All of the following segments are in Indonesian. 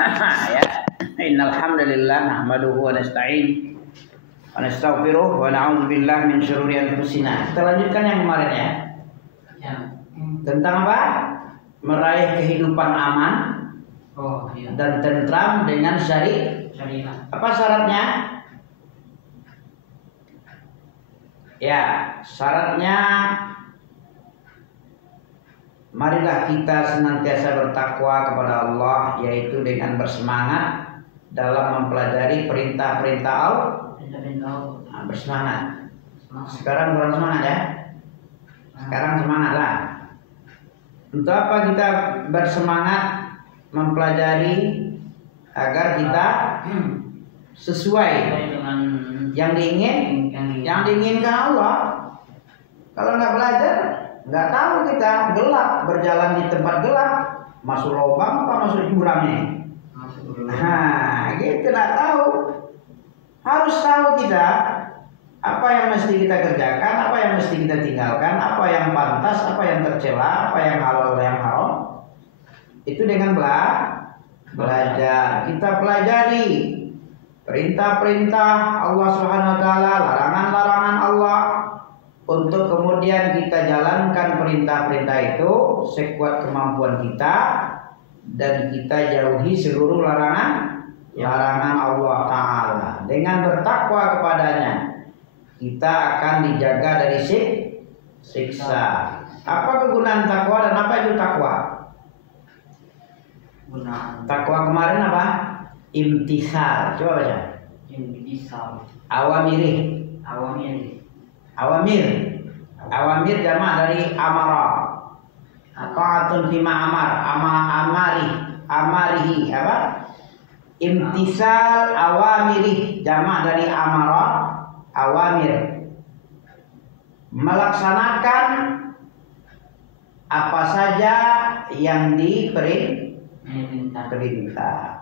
Ya, innal hamdalillah nahmaduhu wa nasta'in wa nastaghfiruh wa na'udzu billahi min syururi anfusina. Kita lanjutkan yang kemarin ya. Ya. Tentang apa? Meraih kehidupan aman dan tentram dengan syariat. Apa syaratnya? Ya, syaratnya marilah kita senantiasa bertakwa kepada Allah, yaitu dengan bersemangat dalam mempelajari perintah-perintah Allah. Nah, bersemangat. Sekarang kurang semangat ya. Sekarang semangatlah. Untuk apa kita bersemangat mempelajari? Agar kita sesuai dengan yang diinginkan Allah. Kalau nggak belajar, nggak tahu kita, gelap, berjalan di tempat gelap, masuk lubang apa masuk jurang ini. Nah, gitu nggak tahu. Harus tahu kita apa yang mesti kita kerjakan, apa yang mesti kita tinggalkan, apa yang pantas, apa yang tercela, apa yang halal, yang haram. Itu dengan belajar. Kita pelajari perintah-perintah Allah Subhanahu wa taala, larangan-larangan Allah, untuk kemudian kita jalankan perintah-perintah itu sekuat kemampuan kita, dan kita jauhi seluruh larangan Allah Ta'ala. Dengan bertakwa kepadanya, kita akan dijaga dari siksa. Apa kegunaan takwa dan apa itu takwa? Takwa kemarin apa? Imtisal. Coba baca. Imtisal. Awamir jamak dari amara. Ta'atun fima amarihi apa? Imtisal awamiri jamak dari amara, awamir. Melaksanakan apa saja yang perintah.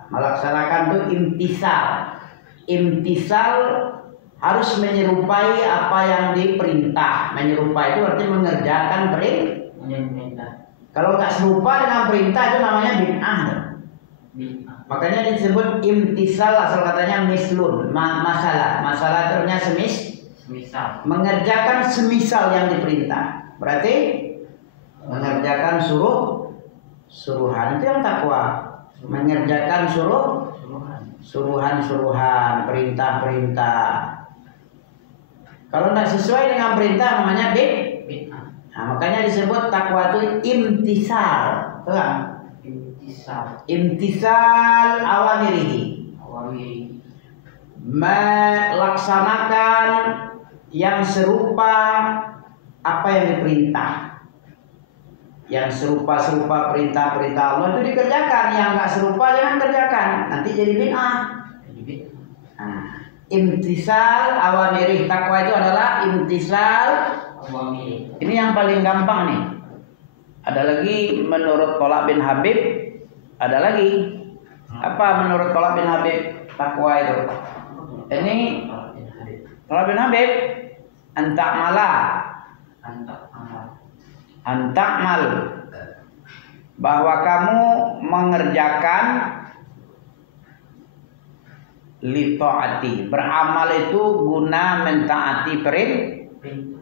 Melaksanakan itu imtisal harus menyerupai apa yang diperintah. Menyerupai itu artinya mengerjakan perintah. Kalau nggak serupa dengan perintah itu namanya bid'ah. Makanya disebut imtisal, asal katanya mislun, masalah ternyata semisal. Mengerjakan semisal yang diperintah. Berarti mengerjakan suruhan itu yang takwa. Mengerjakan suruhan, perintah. Kalau tidak sesuai dengan perintah namanya bid'ah. Nah, makanya disebut takwa itu imtisal. Imtisal awamirihi. Melaksanakan yang serupa apa yang diperintah. Yang serupa perintah-perintah Allah itu dikerjakan, yang nggak serupa jangan kerjakan, nanti jadi bid'ah. Imtisal awamiri. Takwa itu adalah imtisal awamiri. Ini yang paling gampang nih. Ada lagi menurut Tolak bin Habib. Ada lagi. Apa menurut Tolak bin Habib takwa itu? Ini Tolak bin Habib antakmal, bahwa kamu mengerjakan li ta'ati, beramal itu guna mentaati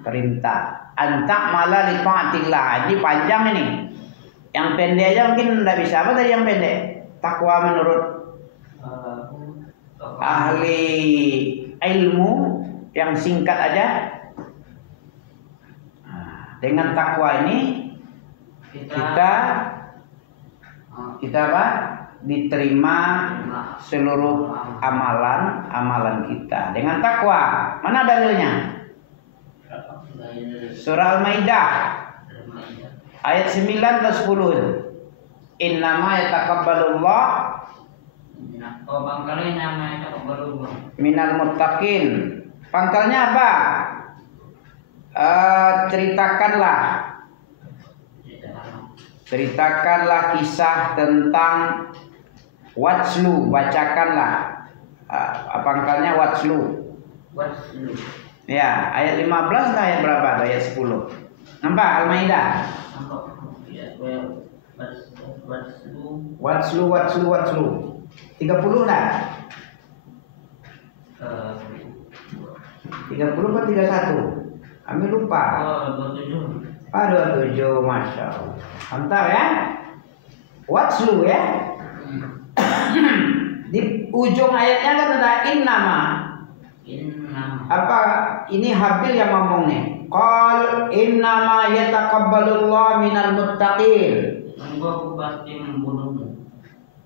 perintah. Antakmala li ta'atillah. Ini panjang ini. Yang pendek aja mungkin tidak bisa. Apa tadi yang pendek? Takwa menurut ahli ilmu, yang singkat aja. Dengan takwa ini kita apa? Diterima seluruh amalan kita dengan takwa. Mana dalilnya? Surah Al-Maidah ayat 9 dan 10. Innama yataqabbalullah minal muttaqin. Pangkalnya apa? Ceritakanlah kisah tentang watslu, bacakanlah. Pangkalnya watslu. Ya, ayat 15 lah, ayat berapa? Ayat 10. Nampak Al-Maidah? Watslu. 30 enggak? 30 atau 31? Kami lupa. 27. 27, Masya Allah. Mantap ya. Watslu ya. Di ujung ayatnya kan ada innama. Apa ini Habil yang ngomong nih? Qal innama yataqabbalullah minal muttaqin. Aku pasti membunuhmu.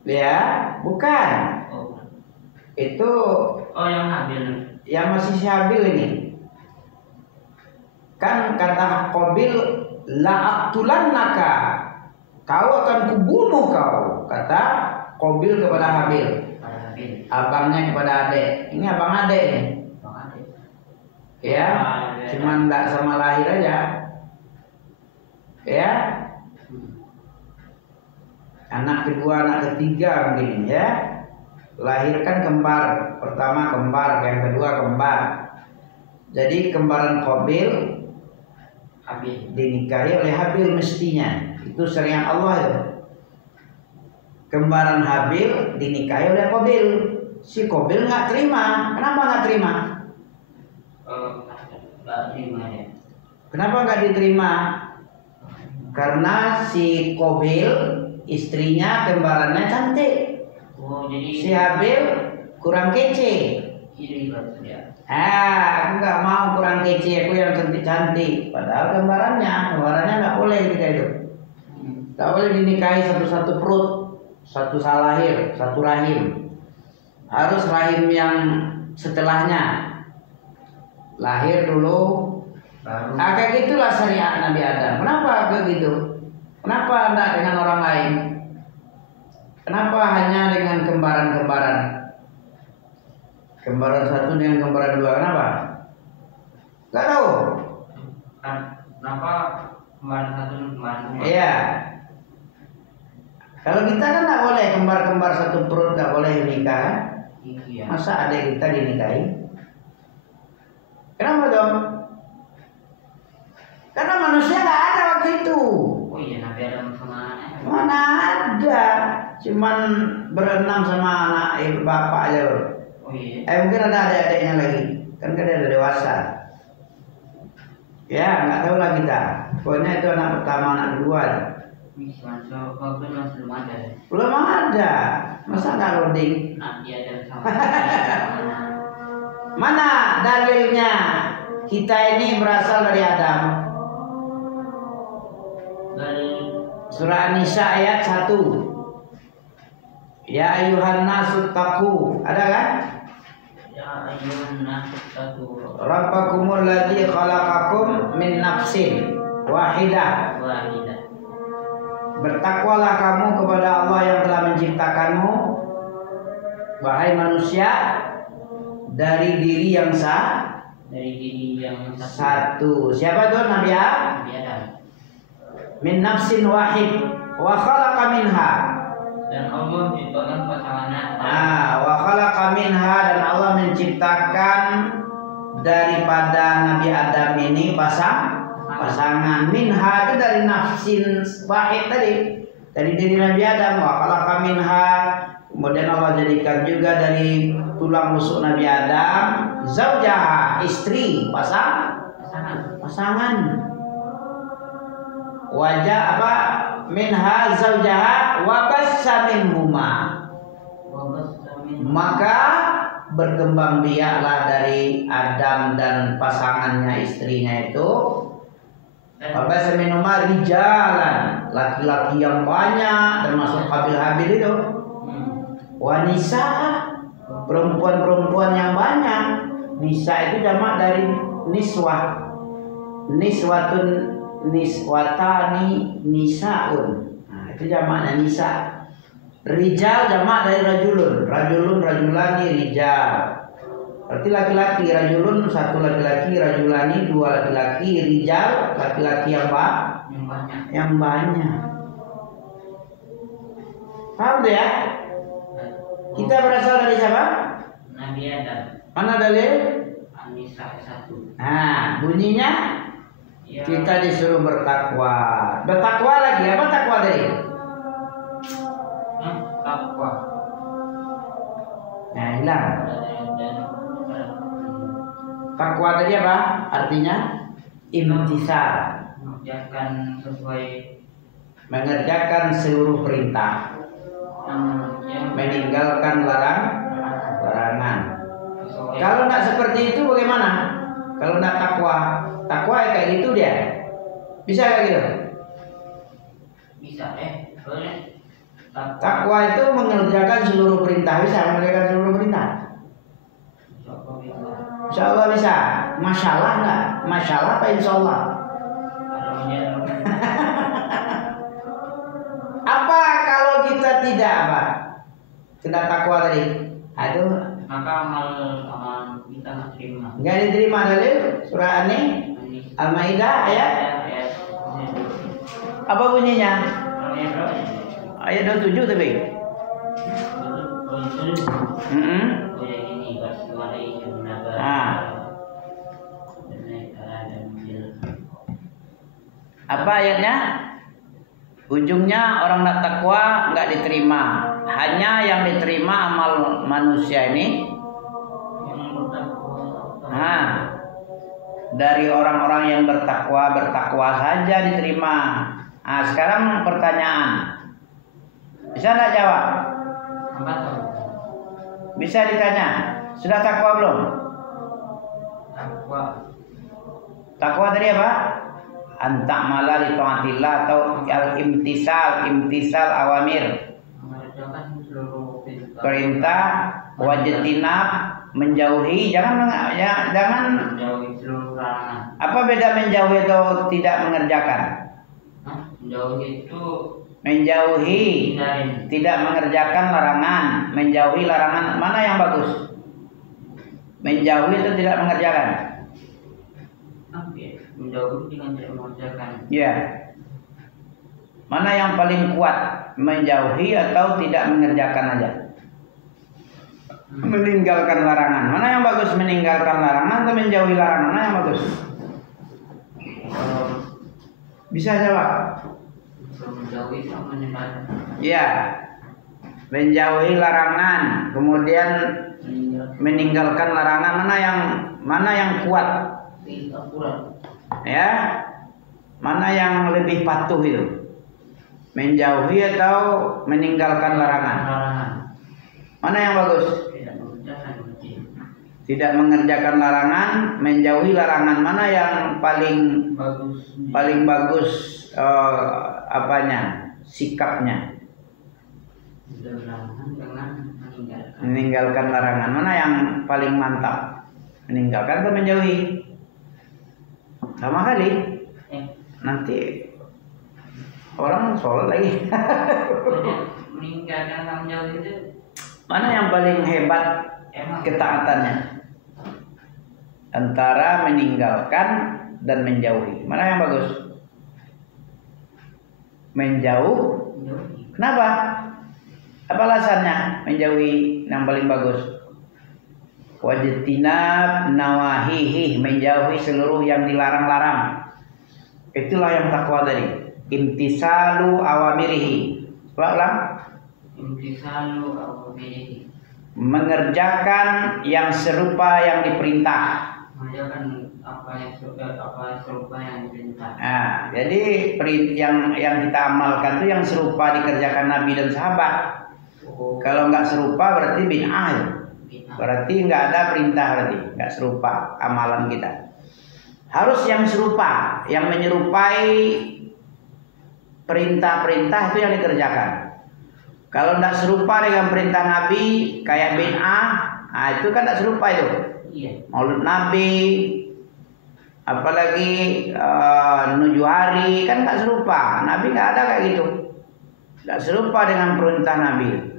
Ya, bukan. Oh. Itu yang Habil. Yang masih si Habil ini. Kan kata Qabil la'aqtulannaka. Kau akan kubunuh kau, kata Qabil kepada Habil. Abangnya kepada adik. Ini abang adik nih. Ya, cuman enggak sama lahir aja. Ya. Anak kedua, anak ketiga mungkin ya. Lahirkan kembar. Pertama kembar, yang kedua kembar. Jadi kembaran Qabil dinikahi oleh Habil mestinya. Itu syariat Allah itu. Kembaran Habil dinikahi oleh Qabil. Si Qabil nggak terima. Kenapa nggak terima? Kenapa nggak diterima? Karena si Qabil istrinya kembarannya cantik. Si Habil kurang kece. Aku nggak mau kurang kece, aku yang cantik-cantik. Padahal kembarannya nggak boleh ketika itu. Nggak boleh dinikahi satu-satu perut, satu salahir, satu rahim. Harus rahim yang setelahnya. Lahir dulu. Kayak gitulah syariat Nabi Adam. Kenapa begitu? Kenapa enggak dengan orang lain? Kenapa hanya dengan kembaran-kembaran? Kembaran satu dengan kembaran dua, kenapa? Gak tahu. Kenapa kembaran satu dan kembaran dua? Iya. Kalau kita kan nggak boleh kembar-kembar satu perut, nggak boleh nikah. Iya. Masa adik kita dinikahi? Kenapa dong? Karena manusia nggak ada waktu itu. Oh iya, Nabi Adam sama anaknya. Mana ada? Cuman berenam sama anak bapak aja. Oh iya. Mungkin ada adik-adiknya lagi. Kan dia udah dewasa. Ya, nggak tahu lah kita. Pokoknya itu anak pertama, anak kedua. Belum ada. Belum ada. Masa nggak loading? Nabi Adam sama. Mana dalilnya? Kita ini berasal dari Adam. Surah An-Nisa ayat 1. Ya ayuhan nasu taqu. Ada kan? Ya ayuhan nasu taqu. Rabbakumul ladzi khalaqakum min nafsin wahidah. Bertakwalah kamu kepada Allah yang telah menciptakanmu, wahai manusia, dari diri yang satu. Siapa tuh? Nabi Adam. Min nafsin wahid wa khalaqa minha. Dan Allah menciptakan pasangannya. Wa khalaqa minha, dan Allah menciptakan daripada Nabi Adam ini pasangan. Minha itu dari nafsin wahid tadi. Dari diri Nabi Adam. Wa khalaqa minha. Kemudian Allah jadikan juga dari tulang rusuk Nabi Adam zaujaha, istri, pasangan. Wajah apa? Minha zaujaha wa bassa minhuma. Maka berkembang biaklah dari Adam dan pasangannya, istrinya itu, wa bassa minhuma rijalan, laki-laki yang banyak, termasuk Habil itu. Wanisa, perempuan-perempuan yang banyak. Nisa itu jamak dari niswah. Niswatun, niswatani, nisaun. Nah, itu jamaknya nisa. Rijal jamak dari rajulun. Rajulun, rajulani, rijal. Berarti laki-laki. Rajulun satu laki-laki, rajulani dua laki-laki, rijal laki-laki yang banyak. Paham tuh ya? Kita berasal dari siapa? Nabi Adam. Mana dalil? An-Nisa 1. Nah, bunyinya Ya. kita disuruh bertakwa. Bertakwa lagi. Apa takwa tadi? Takwa. hilang. dan Takwa tadi apa? Artinya imtisal, mengerjakan sesuai mengerjakan seluruh perintah, yang meninggalkan larangan. sesuai. Kalau tidak seperti itu bagaimana? Kalau tidak takwa, takwa ya kayak gitu dia. Bisa kayak gitu? Bisa boleh. Takwa itu mengerjakan seluruh perintah, bisa mengerjakan seluruh perintah. Insya Allah bisa. Masalah enggak? Masalah apa insya Allah? Apa kalau kita tidak apa? Tidak takwa tadi? Aduh, Maka amal kita nggak terima. nggak diterima dalil surah Al-Maidah ayat apa bunyinya? Ayat 27 tapi. Apa ayatnya? Ujungnya orang tak takwa nggak diterima. Hanya yang diterima amal manusia ini. Dari orang-orang yang bertakwa saja diterima. Sekarang pertanyaan. Bisa nggak jawab? Bisa ditanya. Sudah takwa belum? Takwa tadi apa? Antak malah li taatillah atau imtisal awamir. Perintah wajtinab menjauhi jangan menjauhi seluruh larangan. Apa beda menjauhi atau tidak mengerjakan? Menjauhi tidak mengerjakan larangan, menjauhi larangan mana yang bagus? Menjauhi atau tidak mengerjakan? Menjauhi dengan tidak mengerjakan. Ya. Mana yang paling kuat? Menjauhi atau tidak mengerjakan aja? Meninggalkan larangan. Mana yang bagus? Meninggalkan larangan atau menjauhi larangan? Mana yang bagus? Bisa jawab? Menjauhi sama meninggalkan. Ya. Menjauhi larangan, kemudian meninggalkan larangan. Mana yang kuat? Ya. Mana yang lebih patuh itu? Menjauhi atau meninggalkan larangan? Mana yang bagus? Tidak mengerjakan larangan, menjauhi larangan. Mana yang paling bagus apanya? Sikapnya. Meninggalkan larangan. Mana yang paling mantap? Meninggalkan atau menjauhi? Sama kali. Nanti orang sholat lagi. Meninggalkan sama menjauhi itu. Mana yang paling hebat ketaatannya? Antara meninggalkan dan menjauhi. Mana yang bagus? Menjauh. Kenapa? Apa alasannya menjauhi yang paling bagus? Wajtinab nawahihi, menjauhi seluruh yang dilarang-larang. Itulah yang takwa tadi. Imtisalu awamirihi. Ulang. Imtisalu awamirihi. Mengerjakan yang serupa yang diperintah. Mengerjakan apa serupa yang diperintah. Jadi yang kita amalkan itu yang serupa dikerjakan Nabi dan sahabat. Kalau nggak serupa berarti bid'ah. Berarti nggak ada perintah, berarti nggak serupa amalan kita. Harus yang serupa, yang menyerupai perintah-perintah itu yang dikerjakan. Kalau tidak serupa dengan perintah Nabi, kayak bid'ah, itu kan tidak serupa itu. Maulid Nabi, apalagi menuju hari, kan tidak serupa. Nabi nggak ada kayak gitu. Tidak serupa dengan perintah Nabi.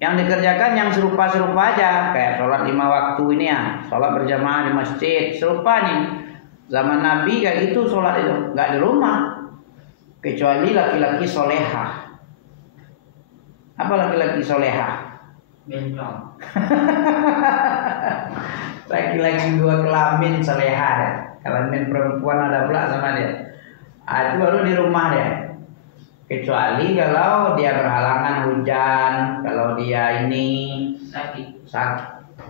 Yang dikerjakan yang serupa-serupa aja, kayak sholat 5 waktu ini ya, sholat berjamaah di masjid, serupa nih. Zaman Nabi kayak gitu sholat itu, nggak di rumah, kecuali laki-laki solehah. Apa laki-laki solehah? Bencong. Laki-laki 2 kelamin solehah ya. Kelamin perempuan ada pula sama dia. Itu baru di rumah dia. Kecuali kalau dia berhalangan hujan, kalau dia ini sakit.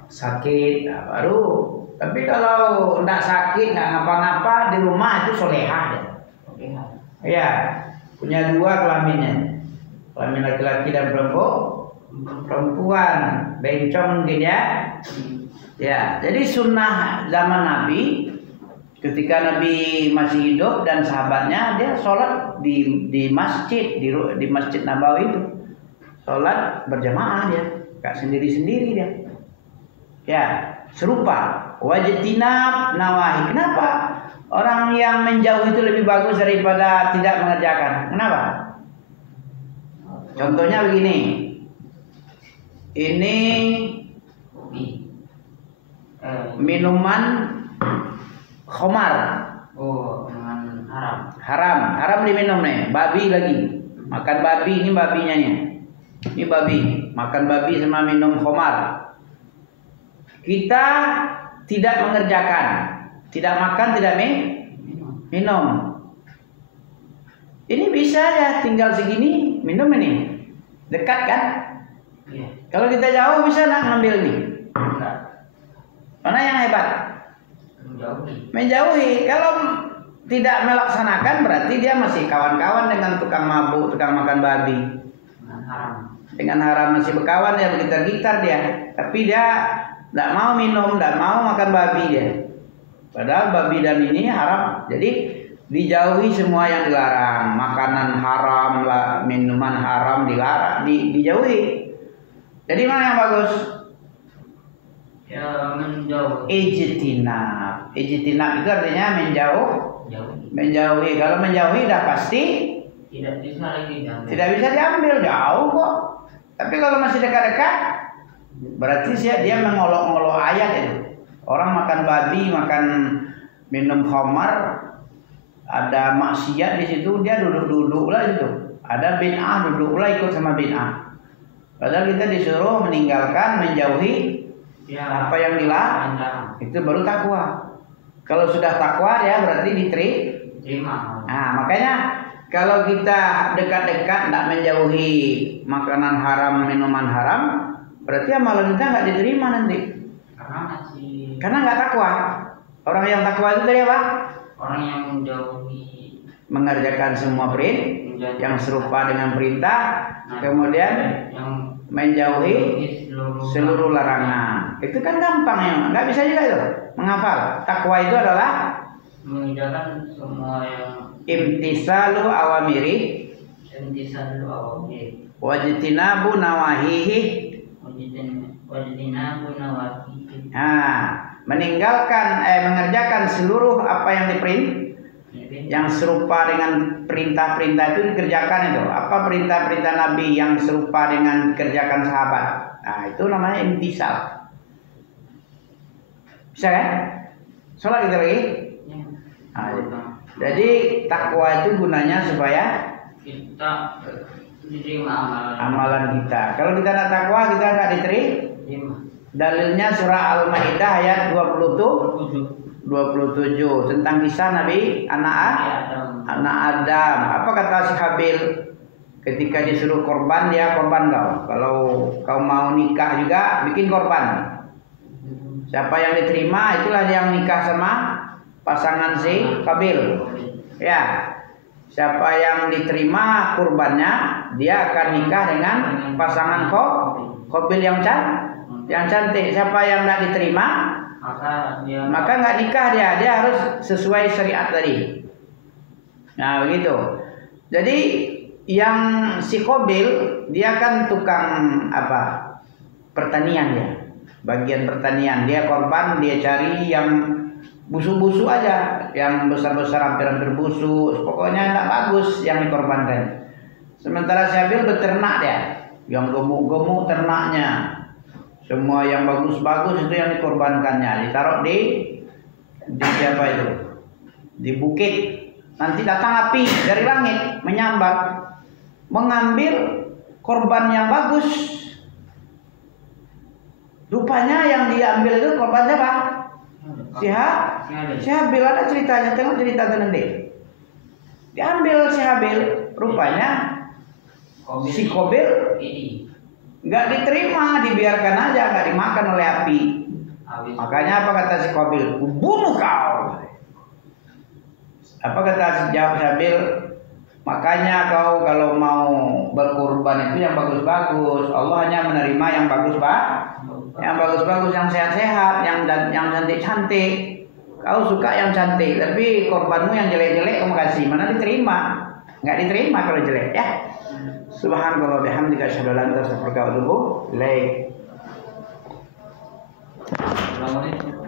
sakit, nah, baru. Tapi kalau enggak sakit, enggak ngapa-ngapa di rumah itu solehah ya. Ya, punya dua kelaminnya, kelamin laki-laki dan perempuan, bencong mungkin ya. Ya, jadi sunnah zaman Nabi ketika Nabi masih hidup dan sahabatnya, dia sholat di masjid, di Masjid Nabawi itu sholat berjamaah dia, gak sendiri-sendiri dia. Ya, serupa. Wajtinab nawahi. Kenapa orang yang menjauh itu lebih bagus daripada tidak mengerjakan? Kenapa? Contohnya begini. Ini minuman khamar. Oh, minuman haram. Haram diminum nih. Babi lagi. Makan babi, ini babinya nih. Ini babi, makan babi sama minum khamar. Kita tidak mengerjakan, tidak makan, tidak minum. Ini bisa ya, tinggal segini minum ini, dekat kan? Iya. Kalau kita jauh bisa nak ngambil nih. Mana yang hebat? Menjauhi. Kalau tidak melaksanakan berarti dia masih kawan-kawan dengan tukang mabuk, tukang makan babi. Dengan haram masih berkawan ya, bergitar-gitar dia. Tapi dia tidak mau minum, tidak mau makan babi dia. Padahal babi dan ini haram. Jadi dijauhi semua yang dilarang. Makanan haram, minuman haram dilarang, dijauhi. Jadi mana yang bagus? Ya, menjauh. Ijtinab. Ijtinab itu artinya menjauhi. Kalau menjauhi dah pasti tidak bisa lagi diambil. Tidak bisa diambil, jauh kok. Tapi kalau masih dekat-dekat, berarti dia mengolok-olok ayat itu. Orang makan babi, makan minum khamar, ada maksiat di situ, dia duduk-duduk lah itu. Ada bid'ah, duduklah ikut sama bid'ah. Padahal kita disuruh meninggalkan, menjauhi apa yang dilarang. Itu baru takwa. Kalau sudah takwa ya berarti diterima. Nah, makanya kalau kita dekat-dekat tidak menjauhi makanan haram, minuman haram, berarti amalan kita nggak diterima nanti. Karena nggak takwa. Orang yang takwa itu tadi apa? Orang yang menjauhi, mengerjakan semua perintah yang serupa dengan perintah, kemudian yang menjauhi seluruh larangan. Itu kan gampang ya, nggak bisa juga itu menghafal. Takwa itu adalah mengerjakan semua yang imtisalu awamiri, wajtinabu nawahihi. Meninggalkan mengerjakan seluruh apa yang diperintah, yang serupa dengan perintah-perintah itu dikerjakan itu. Apa perintah-perintah Nabi yang serupa dengan dikerjakan sahabat? Nah, itu namanya imtisal. Bisa kan? Sholat kita lagi. Jadi takwa itu gunanya supaya kita diterima amalan kita. Kalau kita tidak takwa, kita tidak diterima. Dalilnya surah Al-Maidah ayat 27 tentang kisah Nabi anak Adam. Apa kata si Habil ketika disuruh korban, dia korban kau. Kalau kau mau nikah juga bikin korban. Siapa yang diterima itulah yang nikah sama pasangan si Habil. Ya. Siapa yang diterima kurbannya, dia akan nikah dengan pasangan Habil yang cantik. Siapa yang tidak diterima, maka nggak nikah dia harus sesuai syariat tadi. Nah begitu. Jadi yang si Qabil dia kan tukang apa? Pertanian dia. Bagian pertanian, dia korban, dia cari yang busuk-busuk aja, yang besar-besar hampir-hampir busuk. Pokoknya tidak bagus yang dikorbankan. Sementara si Habil beternak dia, yang gemuk-gemuk ternaknya. Semua yang bagus-bagus itu yang dikorbankannya, ditaruh di apa itu? Di bukit. Nanti datang api dari langit menyambar, mengambil korban yang bagus. Rupanya yang diambil itu korban siapa? Si Habil. Ada ceritanya, tengok cerita nanti. Diambil si Habil, rupanya si Qabil nggak diterima, dibiarkan aja, nggak dimakan oleh api. Makanya apa kata si Qabil? Bunuh kau. Apa kata si Habil? Makanya kau kalau mau berkurban itu yang bagus-bagus. Allah hanya menerima yang bagus, Pak. Yang bagus-bagus, yang sehat-sehat, yang cantik-cantik. Kau suka yang cantik, tapi korbanmu yang jelek-jelek kamu kasih, mana diterima? Nggak diterima kalau jelek, ya. Subhanallah bihamdika asyhadu an la ilaha illa anta astaghfiruka wa atubu ilaik. Assalamualaikum.